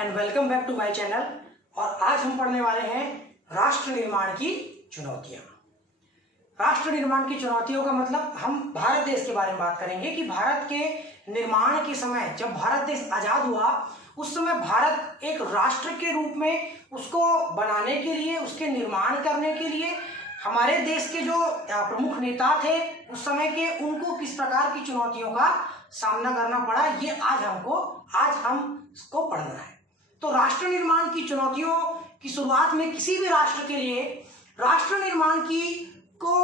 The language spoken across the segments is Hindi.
And welcome back to my channel. और आज हम पढ़ने वाले हैं राष्ट्र निर्माण की चुनौतियां। राष्ट्र निर्माण की चुनौतियों का मतलब हम भारत देश के बारे में बात करेंगे कि भारत के निर्माण के समय, जब भारत देश आजाद हुआ उस समय भारत एक राष्ट्र के रूप में उसको बनाने के लिए, उसके निर्माण करने के लिए हमारे देश के जो प्रमुख नेता थे उस समय के, उनको किस प्रकार की चुनौतियों का सामना करना पड़ा, ये आज हम इसको पढ़ना है। तो राष्ट्र निर्माण की चुनौतियों की शुरुआत में किसी भी राष्ट्र के लिए राष्ट्र निर्माण को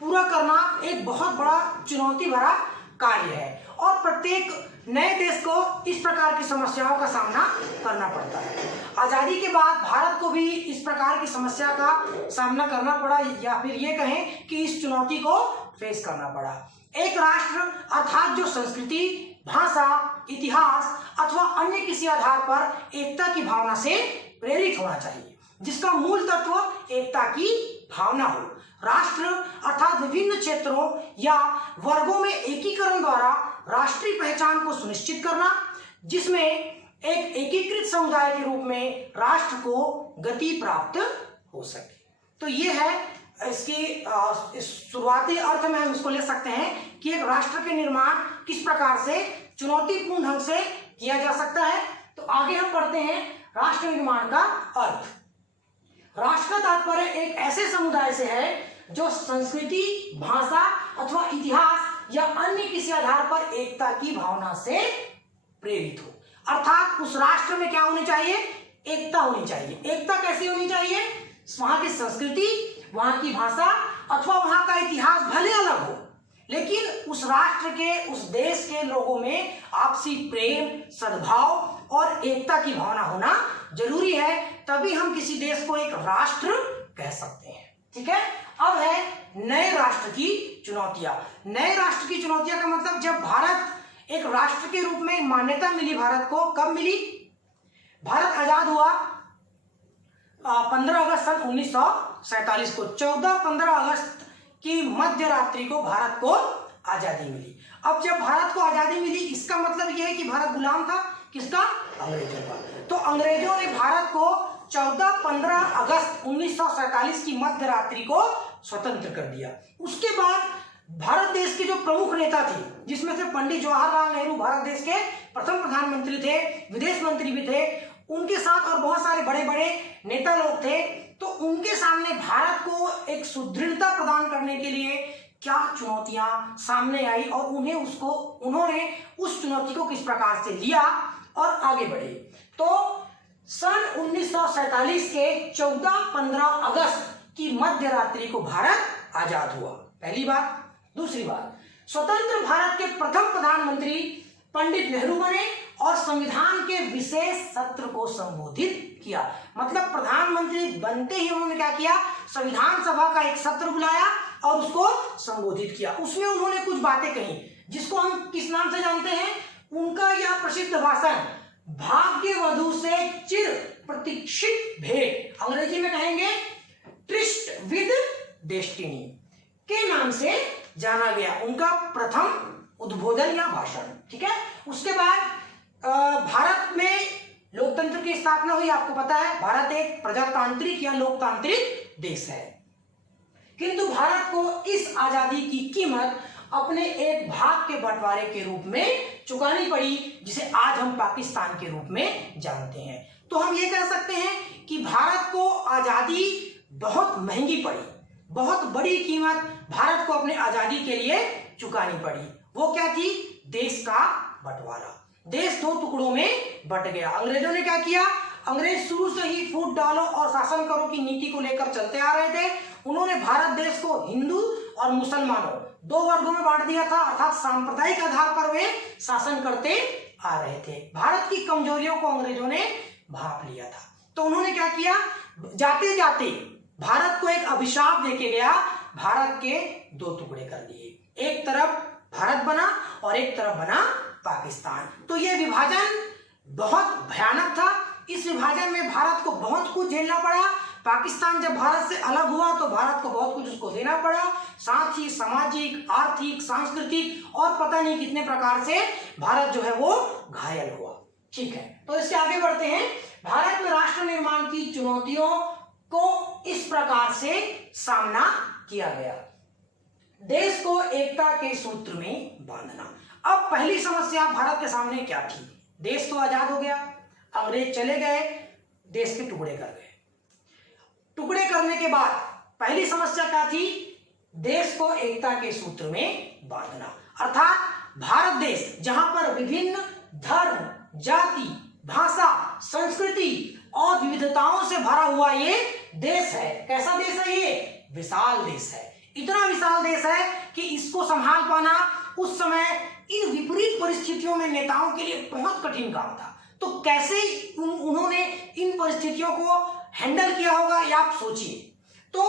पूरा करना एक बहुत बड़ा चुनौती भरा कार्य है और प्रत्येक नए देश को इस प्रकार की समस्याओं का सामना करना पड़ता है। आजादी के बाद भारत को भी इस प्रकार की समस्या का सामना करना पड़ा, या फिर ये कहें कि इस चुनौती को फेस करना पड़ा। एक राष्ट्र अर्थात जो संस्कृति, भाषा, इतिहास अथवा अन्य किसी आधार पर एकता की भावना से प्रेरित होना चाहिए, जिसका मूल तत्व एकता की भावना हो। राष्ट्र अर्थात विभिन्न क्षेत्रों या वर्गों में एकीकरण द्वारा राष्ट्रीय पहचान को सुनिश्चित करना, जिसमें एक एकीकृत समुदाय के रूप में राष्ट्र को गति प्राप्त हो सके। तो ये है इसकी शुरुआती अर्थ में हम इसको ले सकते हैं कि एक राष्ट्र के निर्माण किस प्रकार से चुनौतीपूर्ण ढंग से किया जा सकता है। तो आगे हम पढ़ते हैं राष्ट्र निर्माण का अर्थ। राष्ट्र का तात्पर्य एक ऐसे समुदाय से है जो संस्कृति, भाषा अथवा इतिहास या अन्य किसी आधार पर एकता की भावना से प्रेरित हो। अर्थात उस राष्ट्र में क्या होनी चाहिए? एकता होनी चाहिए। एकता कैसी होनी चाहिए? वहां की संस्कृति, वहां की भाषा अथवा वहां का इतिहास भले अलग हो, लेकिन उस राष्ट्र के, उस देश के लोगों में आपसी प्रेम, सद्भाव और एकता की भावना होना जरूरी है। तभी हम किसी देश को एक राष्ट्र कह सकते हैं। ठीक है। अब है नए राष्ट्र की चुनौतियां। नए राष्ट्र की चुनौतियां का मतलब, जब भारत एक राष्ट्र के रूप में मान्यता मिली भारत को, कब मिली? भारत आजाद हुआ 15 अगस्त सन 1947 को। 14-15 अगस्त की मध्य रात्रि को भारत को आजादी मिली। अब जब भारत को आजादी मिली, इसका मतलब यह है कि भारत गुलाम था किसका? अंग्रेजों का। तो अंग्रेजों ने भारत को 14-15 अगस्त 1947 की मध्य रात्रि को स्वतंत्र कर दिया। उसके बाद भारत देश के जो प्रमुख नेता थे, जिसमें से पंडित जवाहरलाल नेहरू भारत देश के प्रथम प्रधानमंत्री थे, विदेश मंत्री भी थे, उनके साथ और बहुत सारे बड़े बड़े नेता लोग थे। तो उनके सामने भारत को एक सुदृढ़ता प्रदान करने के लिए क्या चुनौतियां सामने आई और उन्होंने उस चुनौती को किस प्रकार से लिया और आगे बढ़े। तो सन 1947 के 14-15 अगस्त की मध्य रात्रि को भारत आजाद हुआ, पहली बात। दूसरी बात, स्वतंत्र भारत के प्रथम प्रधानमंत्री पंडित नेहरू बने और संविधान के विशेष सत्र को संबोधित किया। मतलब प्रधानमंत्री बनते ही उन्होंने क्या किया? संविधान सभा का एक सत्र बुलाया और उसको संबोधित किया। उसमें उन्होंने कुछ बातें कही, जिसको हम किस नाम से जानते हैं? उनका यह प्रसिद्ध भाषण, भाग्यवधु से चिर प्रतीक्षित भेंट, अंग्रेजी में कहेंगे ट्रिस्ट विद डेस्टिनी, के नाम से जाना गया। उनका प्रथम उद्बोधन या भाषण। ठीक है। उसके बाद भारत में लोकतंत्र की स्थापना हुई। आपको पता है भारत एक प्रजातांत्रिक या लोकतांत्रिक देश है, किंतु भारत को इस आजादी की कीमत अपने एक भाग के बंटवारे के रूप में चुकानी पड़ी, जिसे आज हम पाकिस्तान के रूप में जानते हैं। तो हम ये कह सकते हैं कि भारत को आजादी बहुत महंगी पड़ी, बहुत बड़ी कीमत भारत को अपने आजादी के लिए चुकानी पड़ी। वो क्या थी? देश का बंटवारा। देश दो टुकड़ों में बंट गया। अंग्रेजों ने क्या किया? अंग्रेज शुरू से ही फूट डालो और शासन करो की नीति को लेकर चलते आ रहे थे। उन्होंने भारत देश को हिंदू और मुसलमानों दो वर्गों में बांट दिया था, अर्थात सांप्रदायिक आधार पर वे शासन करते आ रहे थे। भारत की कमजोरियों को अंग्रेजों ने भांप लिया था। तो उन्होंने क्या किया? जाते जाते भारत को एक अभिशाप देके गया, भारत के दो टुकड़े कर दिए। एक तरफ भारत बना और एक तरफ बना पाकिस्तान। तो यह विभाजन बहुत भयानक था। इस विभाजन में भारत को बहुत कुछ झेलना पड़ा। पाकिस्तान जब भारत से अलग हुआ तो भारत को बहुत कुछ उसको देना पड़ा, साथ ही सामाजिक, आर्थिक, सांस्कृतिक और पता नहीं कितने प्रकार से भारत जो है वो घायल हुआ। ठीक है, तो इससे आगे बढ़ते हैं। भारत में राष्ट्र निर्माण की चुनौतियों को इस प्रकार से सामना किया गया। देश को एकता के सूत्र में बांधना। अब पहली समस्या भारत के सामने क्या थी? देश तो आजाद हो गया, अंग्रेज चले गए, देश के टुकड़े कर गए। टुकड़े करने के बाद पहली समस्या क्या थी? देश को एकता के सूत्र में बांधना। अर्थात भारत देश जहां पर विभिन्न धर्म, जाति, भाषा, संस्कृति और विविधताओं से भरा हुआ ये देश है। कैसा देश है ये? विशाल देश है। इतना विशाल देश है कि इसको संभाल पाना उस समय इन विपरीत परिस्थितियों में नेताओं के लिए बहुत कठिन काम था। तो कैसे उन्होंने इन परिस्थितियों को हैंडल किया होगा, ये आप सोचिए। तो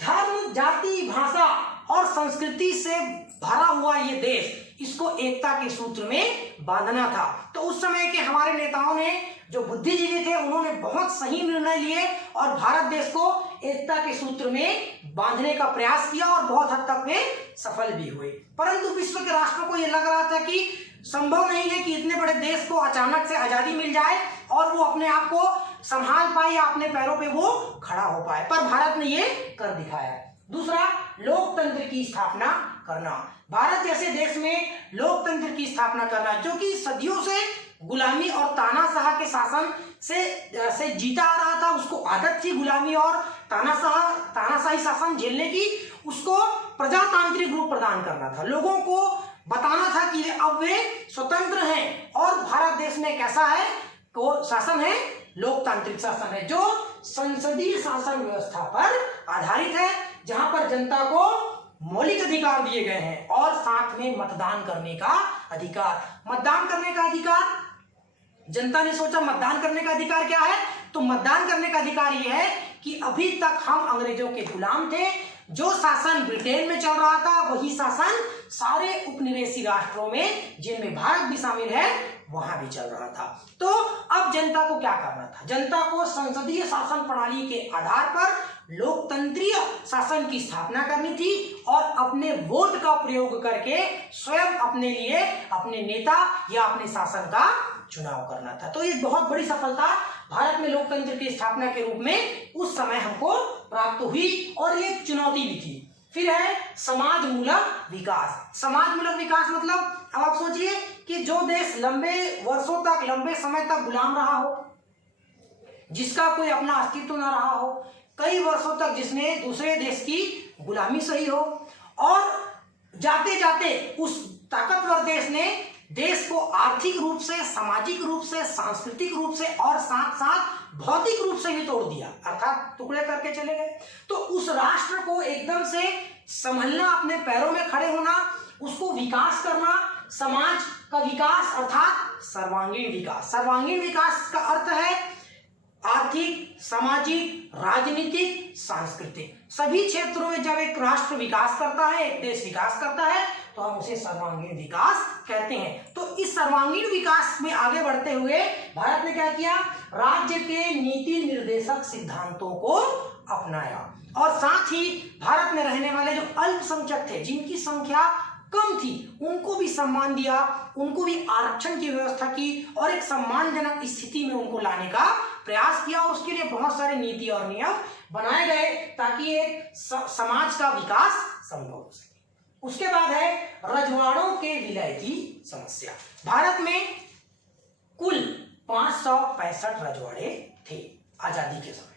धर्म, जाति, भाषा और संस्कृति से भरा हुआ ये देश, इसको एकता के सूत्र में बांधना था। तो उस समय के हमारे नेताओं ने, जो बुद्धिजीवी थे, उन्होंने बहुत सही निर्णय लिए और भारत देश को एकता के सूत्र में बांधने का प्रयास किया और बहुत हद तक वे सफल भी हुए। परंतु विश्व के राष्ट्रों को यह लग रहा था कि संभव नहीं है कि इतने बड़े देश को अचानक से आजादी मिल जाए और वो अपने आप को संभाल पाए या अपने पैरों पे वो खड़ा हो पाए, पर भारत ने ये कर दिखाया। दूसरा, लोकतंत्र की स्थापना करना। भारत जैसे देश में लोकतंत्र की स्थापना करना, जो कि सदियों से गुलामी और तानाशाह के शासन से जीता आ रहा था, उसको आदत थी गुलामी और तानाशाही शासन झेलने की, उसको प्रजातांत्रिक रूप प्रदान करना था। लोगों को बताना था कि अब वे स्वतंत्र हैं और भारत देश में कैसा है, को शासन है, लोकतांत्रिक शासन है, जो संसदीय शासन व्यवस्था पर आधारित है, जहां पर जनता को मौलिक अधिकार दिए गए हैं और साथ में मतदान करने का अधिकार। मतदान करने का अधिकार, जनता ने सोचा मतदान करने का अधिकार क्या है? तो मतदान करने का अधिकार यह है कि अभी तक हम अंग्रेजों के गुलाम थे। जो शासन ब्रिटेन में चल रहा था, वही शासन सारे उपनिवेशी राष्ट्रों में, जिनमें भारत भी शामिल है, वहां भी चल रहा था। तो अब जनता को क्या करना था? जनता को संसदीय शासन प्रणाली के आधार पर लोकतंत्रीय शासन की स्थापना करनी थी और अपने वोट का प्रयोग करके स्वयं अपने लिए अपने नेता या अपने शासन का चुनाव करना था। तो ये बहुत बड़ी सफलता भारत में लोकतंत्र की स्थापना के रूप में उस समय हमको प्राप्त हुई और ये चुनौती भी थी। फिर है समाज मूलक विकास। समाज मूलक विकास मतलब, अब आप सोचिए कि जो देश लंबे वर्षों तक, लंबे समय तक गुलाम रहा हो, जिसका कोई अपना अस्तित्व न रहा हो, कई वर्षों तक जिसने दूसरे देश की गुलामी सही हो, और जाते जाते उस ताकतवर देश ने देश को आर्थिक रूप से, सामाजिक रूप से, सांस्कृतिक रूप से और साथ साथ भौतिक रूप से भी तोड़ दिया, अर्थात टुकड़े करके चले गए। तो उस राष्ट्र को एकदम से संभलना, अपने पैरों में खड़े होना, उसको विकास करना, समाज का विकास अर्थात सर्वांगीण विकास। सर्वांगीण विकास का अर्थ है आर्थिक, सामाजिक, राजनीतिक, सांस्कृतिक, सभी क्षेत्रों में जब एक राष्ट्र विकास करता है, एक देश विकास करता है, तो हम उसे सर्वांगीण विकास कहते हैं। तो इस सर्वांगीण विकास में आगे बढ़ते हुए भारत ने क्या किया? राज्य के नीति निर्देशक सिद्धांतों को अपनाया और साथ ही भारत में रहने वाले जो अल्पसंख्यक थे, जिनकी संख्या कम थी, उनको भी सम्मान दिया, उनको भी आरक्षण की व्यवस्था की और एक सम्मानजनक स्थिति में उनको लाने का प्रयास किया और उसके लिए बहुत सारे नीति और नियम बनाए गए ताकि एक समाज का विकास संभव हो सके। उसके बाद है रजवाड़ों के विलय की समस्या। भारत में कुल 565 रजवाड़े थे आजादी के समय।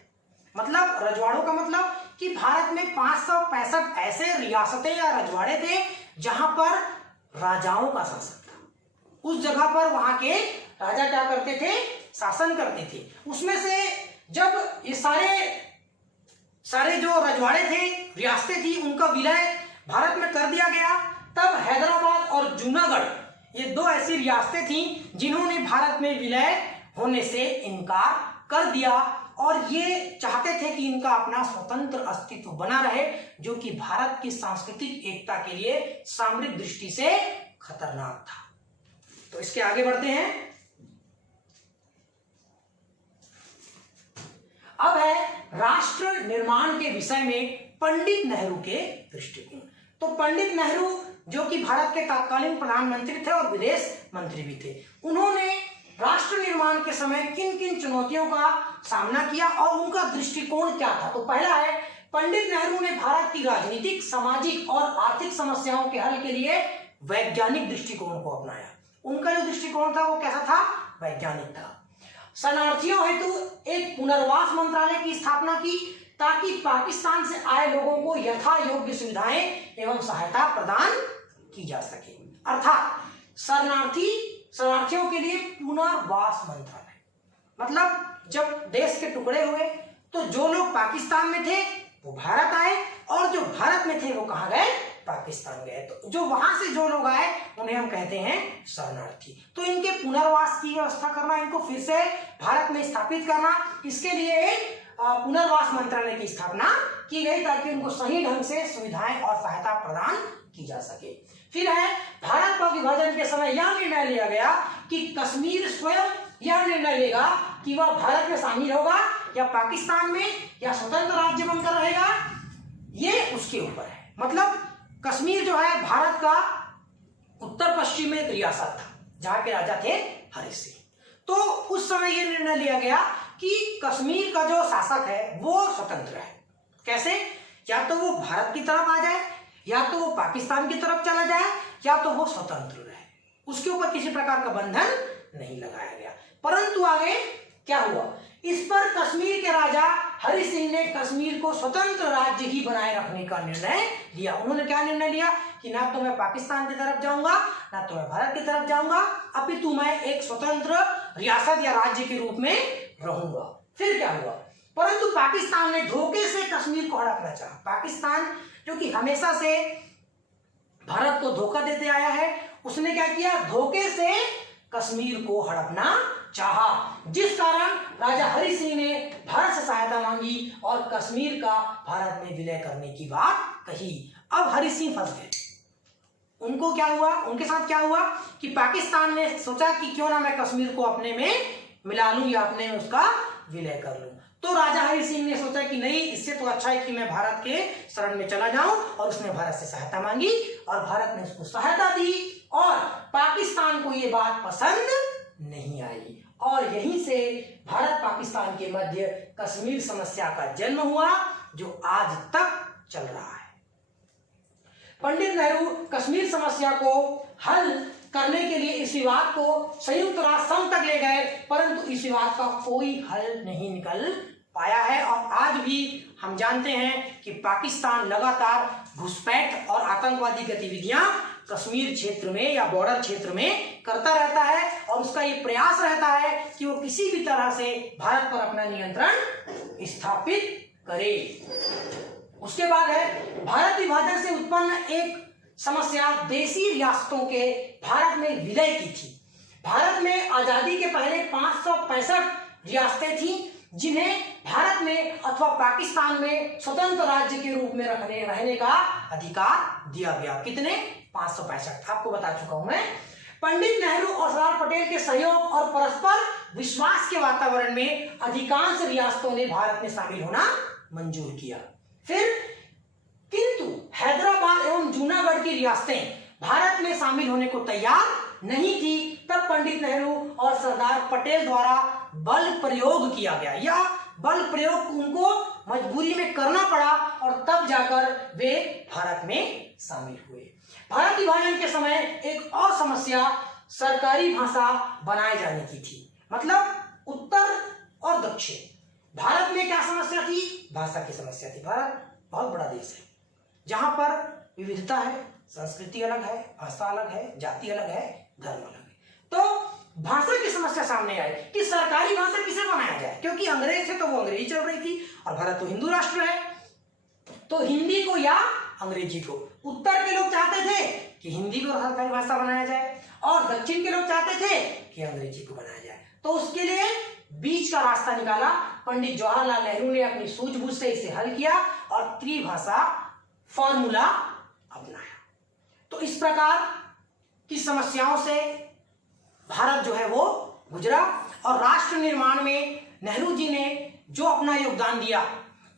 मतलब रजवाड़ों का मतलब कि भारत में 565 ऐसे रियासतें या रजवाड़े थे जहां पर राजाओं का शासन था। उस जगह पर वहां के राजा क्या करते थे? शासन करते थे। उसमें से जब ये सारे जो रजवाड़े थे, रियासतें थी, उनका विलय भारत में कर दिया गया, तब हैदराबाद और जूनागढ़, ये दो ऐसी रियासतें थीं जिन्होंने भारत में विलय होने से इनकार कर दिया और ये चाहते थे कि इनका अपना स्वतंत्र अस्तित्व बना रहे, जो कि भारत की सांस्कृतिक एकता के लिए सामरिक दृष्टि से खतरनाक था। तो इसके आगे बढ़ते हैं। अब है राष्ट्र निर्माण के विषय में पंडित नेहरू के दृष्टिकोण। तो पंडित नेहरू जो कि भारत के तत्कालीन प्रधानमंत्री थे और विदेश मंत्री भी थे, उन्होंने राष्ट्र निर्माण के समय किन किन चुनौतियों का सामना किया और उनका दृष्टिकोण क्या था। तो पहला है, पंडित नेहरू ने भारत की राजनीतिक, सामाजिक और आर्थिक समस्याओं के हल के लिए वैज्ञानिक दृष्टिकोण को अपनाया। उनका जो दृष्टिकोण था वो कैसा था? वैज्ञानिक था। शरणार्थियों हेतु एक पुनर्वास मंत्रालय की स्थापना की ताकि पाकिस्तान से आए लोगों को यथा योग्य सुविधाएं एवं सहायता प्रदान की जा सके। अर्थात शरणार्थियों के लिए पुनर्वास मंत्रालय, मतलब जब देश के टुकड़े हुए तो जो लोग पाकिस्तान में थे वो भारत आए और जो भारत में थे वो कहाँ गए? पाकिस्तान गए। तो जो वहां से जो लोग आए उन्हें हम कहते हैं शरणार्थी। तो इनके पुनर्वास की व्यवस्था करना, इनको फिर से भारत में स्थापित करना, इसके लिए एक पुनर्वास मंत्रालय की स्थापना की गई ताकि उनको सही ढंग से सुविधाएं और सहायता प्रदान की जा सके। फिर है, भारत का विभाजन के समय यह निर्णय लिया गया कि कश्मीर स्वयं यह निर्णय लेगा कि वह भारत में शामिल होगा या पाकिस्तान में या स्वतंत्र राज्य बनकर रहेगा, ये उसके ऊपर है। मतलब कश्मीर जो है भारत का उत्तर पश्चिम में एक रियासत था जहां के राजा थे हरि सिंह। तो उस समय यह निर्णय लिया गया कि कश्मीर का जो शासक है वो स्वतंत्र है। कैसे? या तो वो भारत की तरफ आ जाए, या तो वो पाकिस्तान की तरफ चला जाए, या तो वो स्वतंत्र रहे, उसके ऊपर किसी प्रकार का बंधन नहीं लगाया गया। परंतु आगे क्या हुआ? इस पर कश्मीर के राजा हरि सिंह ने कश्मीर को स्वतंत्र राज्य ही बनाए रखने का निर्णय लिया। उन्होंने क्या निर्णय लिया कि ना तो मैं पाकिस्तान की तरफ जाऊंगा, ना तो मैं भारत की तरफ जाऊंगा, अपितु मैं एक स्वतंत्र रियासत या राज्य के रूप में रहूंगा। फिर क्या हुआ? परंतु पाकिस्तान ने धोखे से कश्मीर को हड़पना चाहा। पाकिस्तान जो कि हमेशा से भारत को धोखा देते आया है, उसने क्या किया? धोखे से कश्मीर को हड़पना चाहा, जिस कारण राजा हरि सिंह ने भारत से सहायता मांगी और कश्मीर का भारत में विलय करने की बात कही। अब हरि सिंह फंस गए। उनको क्या हुआ? उनके साथ क्या हुआ कि पाकिस्तान ने सोचा कि क्यों ना मैं कश्मीर को अपने में मिला लूं या अपने में उसका विलय कर लूं। तो राजा हरि सिंह ने सोचा कि नहीं, इससे तो अच्छा है कि मैं भारत के शरण में चला जाऊं, और उसने भारत से सहायता मांगी और भारत ने उसको सहायता दी और पाकिस्तान को ये बात पसंद नहीं आई और यहीं से भारत पाकिस्तान के मध्य कश्मीर समस्या का जन्म हुआ जो आज तक चल रहा है। पंडित नेहरू कश्मीर समस्या को हल करने के लिए इस विवाद को संयुक्त राष्ट्र संघ तक ले गए, परंतु इस विवाद का कोई हल नहीं निकल पाया है और आज भी हम जानते हैं कि पाकिस्तान लगातार घुसपैठ और आतंकवादी गतिविधियां कश्मीर क्षेत्र में या बॉर्डर क्षेत्र में करता रहता है और उसका ये प्रयास रहता है कि वो किसी भी तरह से भारत पर अपना नियंत्रण स्थापित करे। उसके बाद है, भारत विभाजन से उत्पन्न एक समस्या देशी रियासतों के भारत में विलय की थी। भारत में आजादी के पहले 565 रियासतें थी जिन्हें भारत में अथवा पाकिस्तान में स्वतंत्र राज्य के रूप में रहने का अधिकार दिया गया। कितने? 565। आपको बता चुका हूं मैं। पंडित नेहरू और सरदार पटेल के सहयोग और परस्पर विश्वास के वातावरण में अधिकांश रियासतों ने भारत में शामिल होना मंजूर किया। फिर किंतु हैदराबाद एवं जूनागढ़ की रियासतें भारत में शामिल होने को तैयार नहीं थी। तब पंडित नेहरू और सरदार पटेल द्वारा बल प्रयोग किया गया। यह बल प्रयोग उनको मजबूरी में करना पड़ा और तब जाकर वे भारत में शामिल हुए। भारत विभाजन के समय एक और समस्या सरकारी भाषा बनाए जाने की थी। मतलब उत्तर और दक्षिण भारत में क्या समस्या थी? भाषा की समस्या थी। भारत बहुत बड़ा देश है जहां पर विविधता है, संस्कृति अलग है, भाषा अलग है, जाति अलग है, धर्म अलग है। तो भाषा की समस्या सामने आई कि सरकारी भाषा किसे बनाया जाए, क्योंकि अंग्रेज से तो वो अंग्रेजी चल रही थी और भारत तो हिंदू राष्ट्र है, तो हिंदी को या अंग्रेजी को। उत्तर के लोग चाहते थे कि हिंदी को सरकारी भाषा बनाया जाए और दक्षिण के लोग चाहते थे कि अंग्रेजी को बनाया जाए। तो उसके लिए बीच का रास्ता निकाला। पंडित जवाहरलाल नेहरू ने अपनी सूझबूझ से इसे हल किया और त्रिभाषा फॉर्मूला अपनाया। तो इस प्रकार की समस्याओं से भारत जो है वो गुजरा और राष्ट्र निर्माण में नेहरू जी ने जो अपना योगदान दिया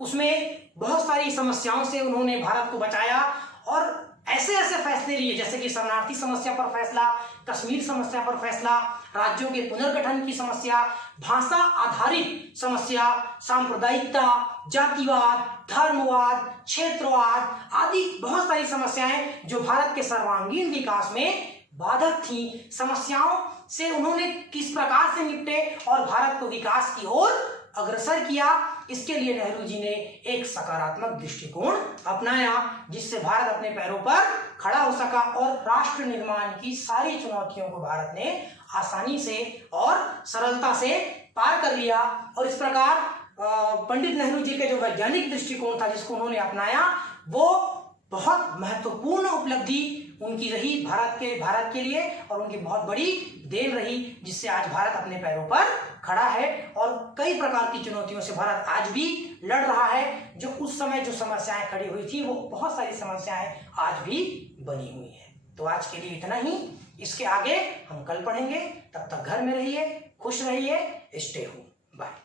उसमें बहुत सारी समस्याओं से उन्होंने भारत को बचाया और ऐसे ऐसे फैसले लिए, जैसे कि शरणार्थी समस्या पर फैसला, कश्मीर समस्या पर फैसला, राज्यों के पुनर्गठन की समस्या, भाषा आधारित समस्या, सांप्रदायिकता, जातिवाद, धर्मवाद, क्षेत्रवाद आदि बहुत सारी समस्याएं जो भारत के सर्वांगीण विकास में बाधक थी। समस्याओं से उन्होंने किस प्रकार से निपटे और भारत को विकास की ओर अग्रसर किया, इसके लिए नेहरू जी ने एक सकारात्मक दृष्टिकोण अपनाया, जिससे भारत अपने पैरों पर खड़ा हो सका और राष्ट्र निर्माण की सारी चुनौतियों को भारत ने आसानी से और सरलता से पार कर लिया। और इस प्रकार पंडित नेहरू जी के जो वैज्ञानिक दृष्टिकोण था जिसको उन्होंने अपनाया, वो बहुत महत्वपूर्ण उपलब्धि उनकी रही भारत के लिए, और उनकी बहुत बड़ी देन रही, जिससे आज भारत अपने पैरों पर खड़ा है और कई प्रकार की चुनौतियों से भारत आज भी लड़ रहा है। जो उस समय जो समस्याएं खड़ी हुई थी वो बहुत सारी समस्याएं आज भी बनी हुई है। तो आज के लिए इतना ही, इसके आगे हम कल पढ़ेंगे। तब तक घर में रहिए, खुश रहिए, स्टे होम, बाय।